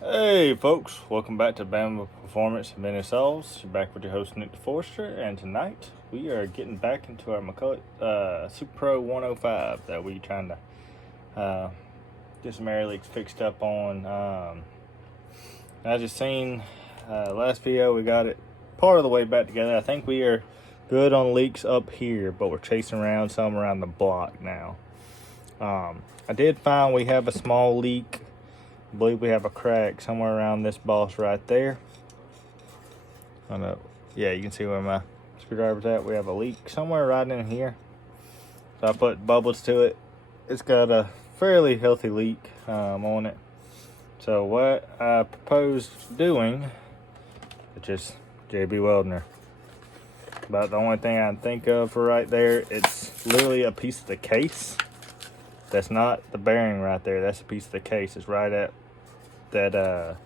Hey folks, welcome back to Bama Performance and Mini Sauce. You're back with your host Nick DeForster, and tonight we are getting back into our McCulloch Super Pro 105 that we trying to get some air leaks fixed up on. I just seen last video we got it part of the way back together. I think we are good on leaks up here, but we're chasing around some around the block now. I did find we have a small leak. I believe we have a crack somewhere around this boss right there. I know. Yeah, you can see where my screwdriver's at. We have a leak somewhere right in here. So I put bubbles to it. It's got a fairly healthy leak on it. So what I proposed doing is just JB welding her. About the only thing I can think of for right there, it's literally a piece of the case. That's not the bearing right there. That's a piece of the case. It's right at that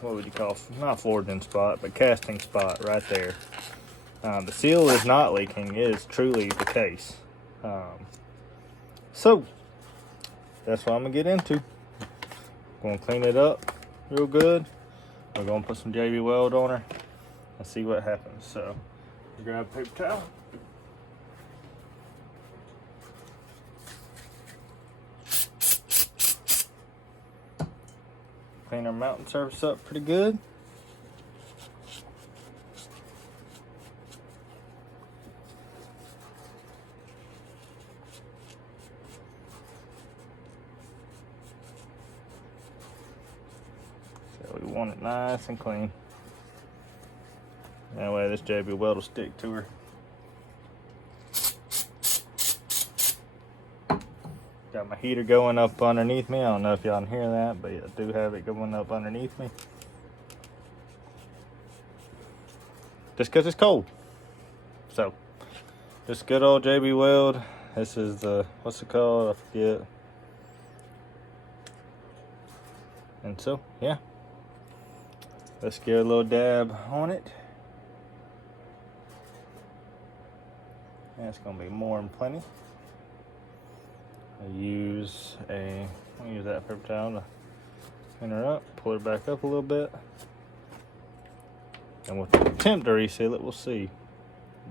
what would you call, not forging spot, but casting spot right there. The seal is not leaking. It is truly the case. So that's what I'm gonna get into. Gonna clean it up real good. We're gonna put some JB weld on her and see what happens. So grab a paper towel. Clean our mounting surface up pretty good. So we want it nice and clean. That way this JB weld will stick to her. Got my heater going up underneath me. I don't know if y'all can hear that, but I do have it going up underneath me. Just because it's cold. So, just good old JB weld. This is the, what's it called? I forget. And so, yeah. Let's get a little dab on it. That's going to be more than plenty. I'm gonna use that paper towel to clean her up, pull her back up a little bit. And with the attempt to reseal it, we'll see.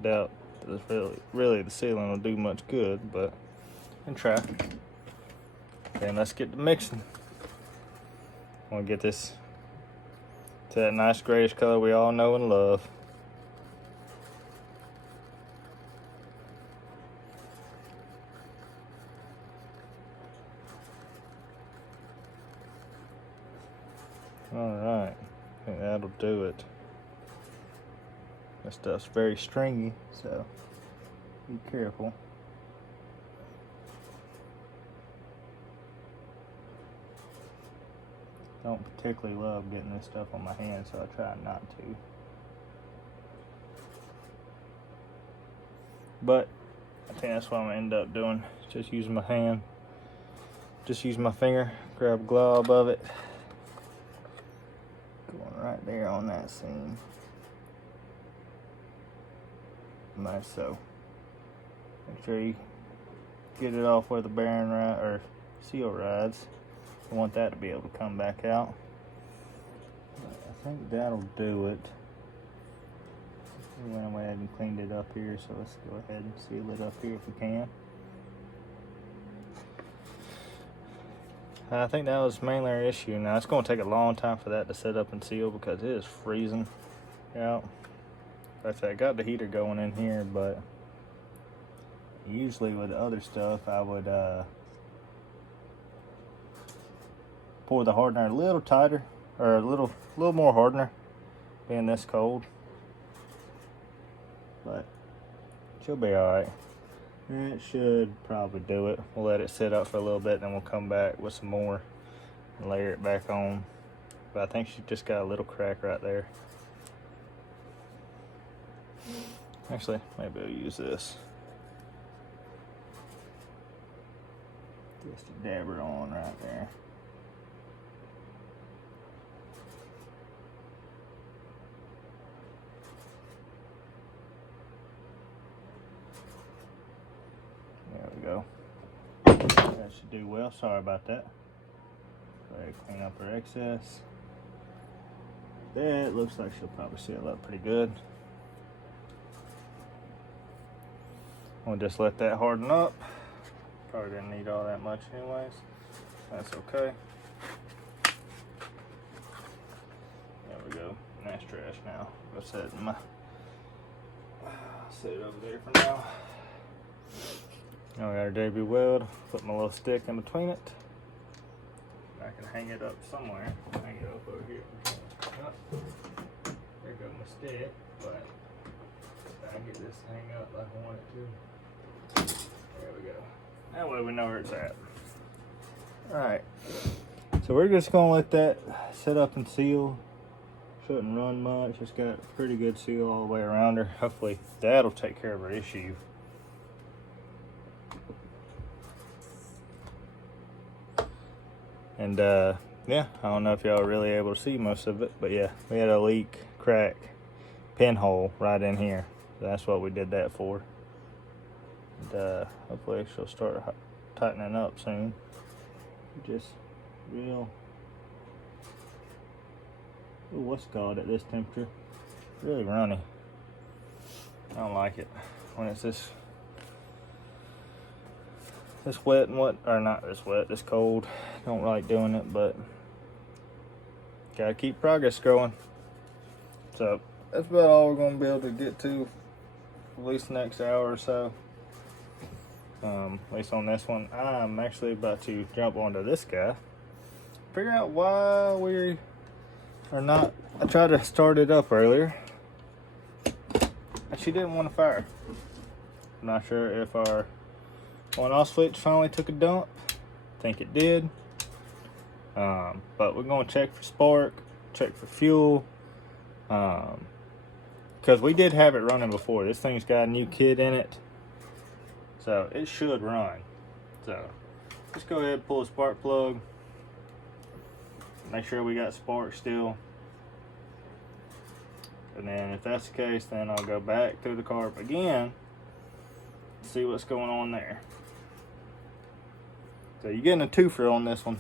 Doubt that really the sealing will do much good, but and try. Then let's get to mixing. I'm gonna get this to that nice grayish color we all know and love. Alright, I think that'll do it. That stuff's very stringy, so be careful. Don't particularly love getting this stuff on my hands, so I try not to. But I think that's what I'm gonna end up doing. Just use my hand. Just use my finger, grab a glob of it. Going right there on that seam. Nice, so make sure you get it off where the bearing or seal rides. I want that to be able to come back out. I think that'll do it. We went ahead and cleaned it up here, so let's go ahead and seal it up here if we can. I think that was mainly our issue. Now it's going to take a long time for that to set up and seal because it is freezing out. Like I said, I got the heater going in here, but usually with the other stuff I would pour the hardener a little tighter, or a little more hardener, being this cold. But she'll be alright. That should probably do it. We'll let it sit up for a little bit, then we'll come back with some more and layer it back on. But I think she just got a little crack right there. Actually, maybe I'll use this. Just to dab her on right there. There we go. That should do well. Sorry about that. Go ahead and clean up her excess. That looks like she'll probably seal up pretty good. We'll just let that harden up. Probably didn't need all that much anyways. That's okay. There we go. And that's trash now. Go set it in my set it over there for now. Now we got our JB weld. Put my little stick in between it. I can hang it up somewhere. Hang it up over here. Oh, there goes my stick, but I get this hang up like I want it to. There we go. That way we know where it's at. Alright. So we're just gonna let that set up and seal. Shouldn't run much. It's got a pretty good seal all the way around her. Hopefully that'll take care of her issue. And yeah, I don't know if y'all are really able to see most of it, but yeah, we had a leak, crack, pinhole right in here. So that's what we did that for. And hopefully she'll start tightening up soon. Just real, what's called at this temperature, really runny. I don't like it when it's this wet and what, or not this wet, this cold. Don't like doing it, but gotta keep progress going. So that's about all we're gonna be able to get to at least the next hour or so. At least on this one. I'm actually about to jump onto this guy, figure out why we are not. I tried to start it up earlier and she didn't want to fire. I'm not sure if our on-off switch finally took a dump. I think it did. But we're going to check for spark, check for fuel. Because we did have it running before. This thing's got a new kit in it, so it should run. So just go ahead and pull a spark plug. Make sure we got spark still. And then if that's the case, then I'll go back through the carb again, see what's going on there. So you're getting a twofer on this one.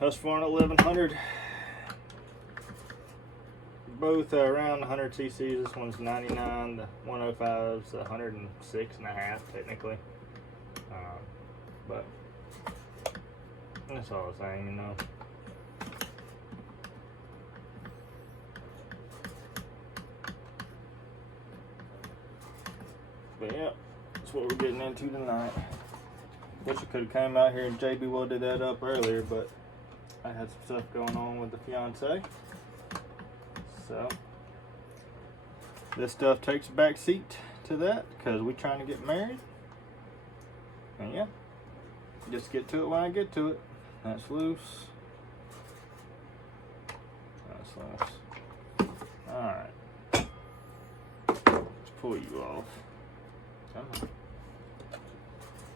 Husqvarna 1100. Both around 100 cc's. This one's 99. The 105's 106 and a half technically. But that's all I'm saying, you know. But yeah, that's what we're getting into tonight. Wish I could have came out here and JB welded that up earlier, but I had some stuff going on with the fiance. So this stuff takes a back seat to that because we're trying to get married. And yeah, just get to it when I get to it. That's loose. That's loose. Alright. Let's pull you off.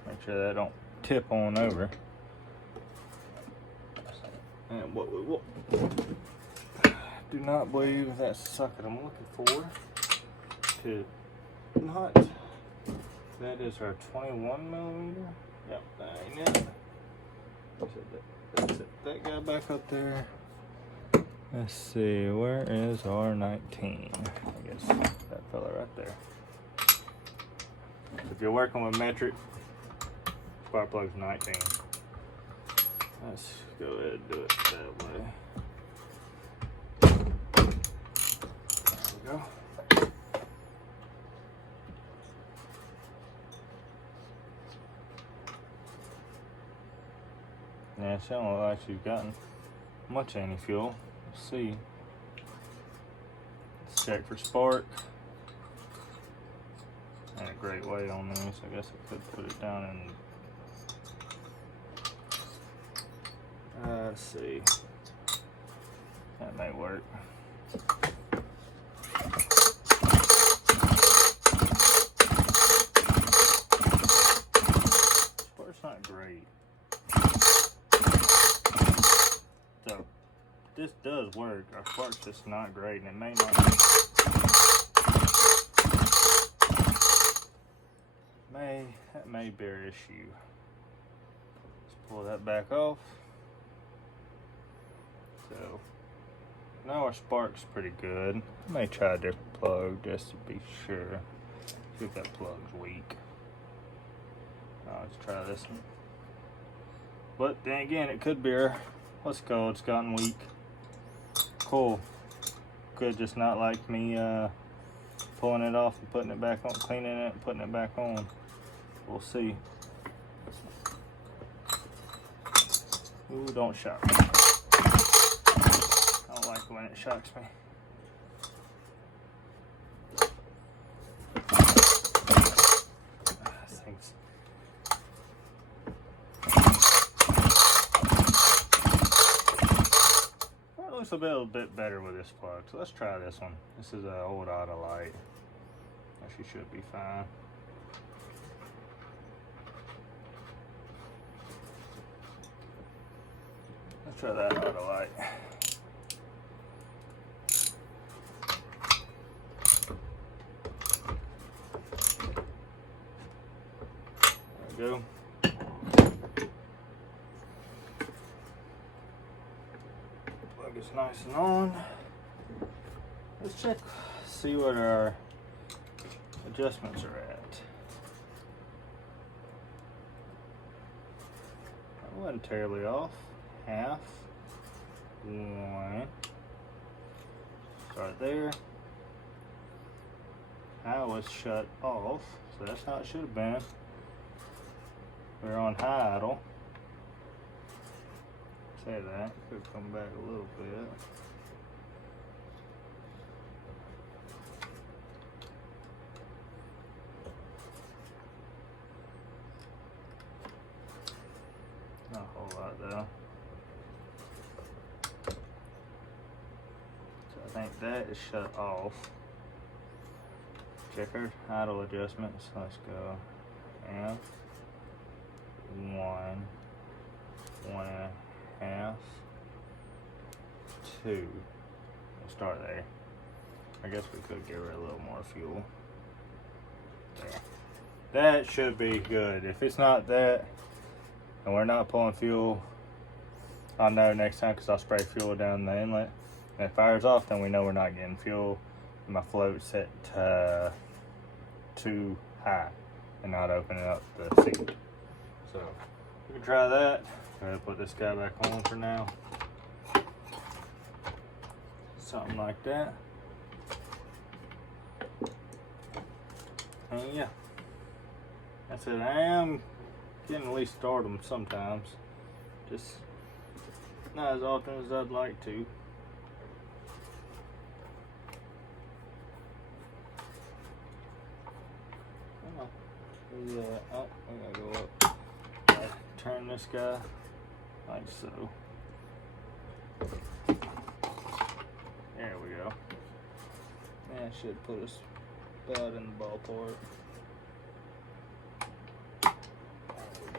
Make sure that don't tip on over. And what we will, do not believe that's the socket I'm looking for. To not, that is our 21 millimeter. Yep, that ain't it. Let's set that guy back up there. Let's see, where is our 19? I guess that fella right there. If you're working with metric, spark plug's 19. Let's go ahead and do it that way. There we go. Yeah, it don't look like she's gotten much anti-fuel. Let's see. Let's check for spark. And a great weight on this. I guess I could put it down in. Let's see. That may work. Spark's not great. So this does work. Our spark's just not great, and it may not be. That may bear issue. Pull that back off. So now our spark's pretty good. I may try a different plug just to be sure. See if that plug's weak. Let's try this one. But then again, it could be let's go, it's gotten weak. Cool. Could just not like me pulling it off and putting it back on, cleaning it and putting it back on. We'll see. Ooh, don't shock me. I don't like it when it shocks me. Things. Well, it looks a little bit better with this plug, so let's try this one. This is an old Autolite. Actually should be fine. Let's try that Autolite. There we go. Plug is nice and on. Let's check, see what our adjustments are at. That wasn't terribly off. Half. One. Start there. That was shut off, so that's how it should have been. We're on high idle. Say that, could come back a little bit. Not a whole lot though. So I think that is shut off. Check our idle adjustments. Let's go. And 1.5, 2. We'll start there. I guess we could give her a little more fuel. There. That should be good. If it's not that, and we're not pulling fuel, I'll know next time because I'll spray fuel down the inlet. And if it fires off, then we know we're not getting fuel. My float's set too high and not opening up the seat. So we can try that. I'm gonna put this guy back on for now. Something like that. And yeah, that's it. I am getting at least stardom sometimes. Just not as often as I'd like to. Yeah, oh, I gotta go up. Turn this guy like so. There we go. That should put us about in the ballpark. There we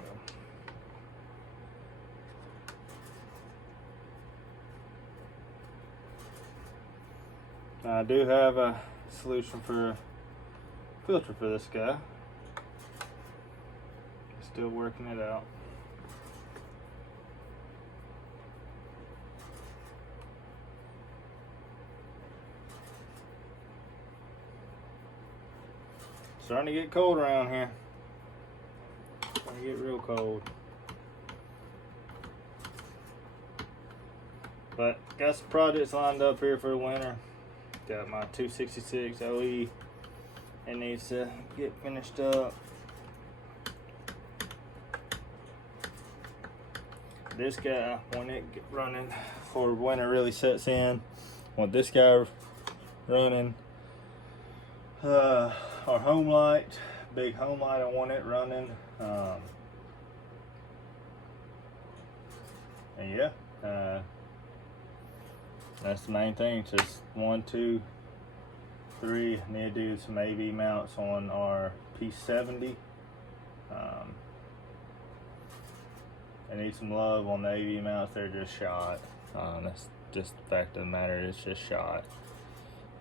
go. I do have a solution for filter for this guy. Still working it out. Starting to get cold around here. Starting to get real cold. But got some projects lined up here for the winter. Got my 266 OE. It needs to get finished up. This guy, when it get running, for winter really sets in, want this guy running. Our home light, big home light, I want it running. And yeah, that's the main thing. It's just 1, 2, 3. I need to do some AV mounts on our P70. I need some love on the AV mounts. They're just shot. That's just the fact of the matter. It's just shot.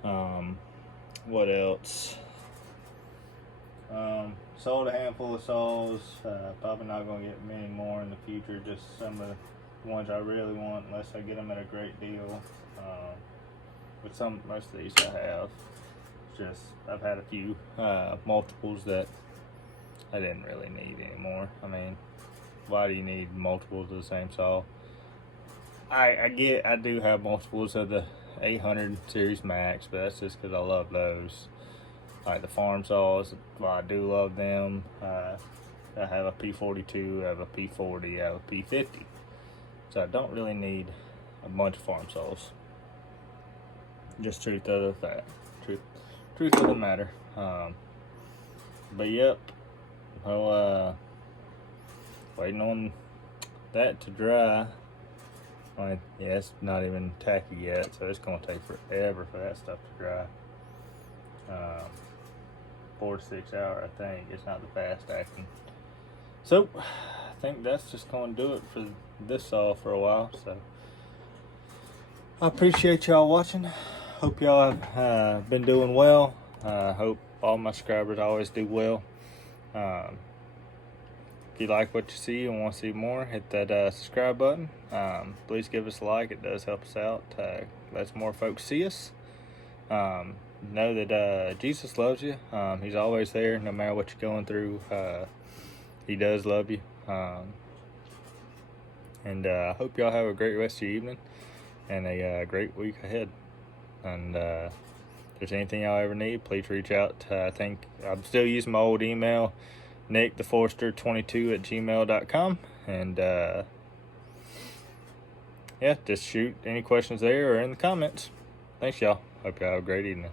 What else? Sold a handful of saws. Probably not going to get many more in the future. Just some of the ones I really want, unless I get them at a great deal. But most of these I have. Just I've had a few multiples that I didn't really need anymore. I mean, why do you need multiples of the same saw? I do have multiples of the 800 series max, but that's just because I love those. Like the farm saws, well, I do love them. I have a P42, I have a P40, I have a P50. So I don't really need a bunch of farm saws. Just truth of the fact. Truth of the matter. But yep. Well, waiting on that to dry. Yeah, it's not even tacky yet, so it's gonna take forever for that stuff to dry. 4 to 6 hours, I think. It's not the fast acting. So, I think that's just gonna do it for this saw for a while. So, I appreciate y'all watching. Hope y'all have been doing well. Hope all my subscribers always do well. If you like what you see and want to see more, hit that subscribe button. Please give us a like. It does help us out. Lets more folks see us. Know that Jesus loves you. He's always there, no matter what you're going through. He does love you. And I hope y'all have a great rest of your evening and a great week ahead. And if there's anything y'all ever need, please reach out. I think I'm still using my old email, nicktheforester22@gmail.com. And yeah, just shoot any questions there or in the comments. Thanks, y'all. Hope y'all have a great evening.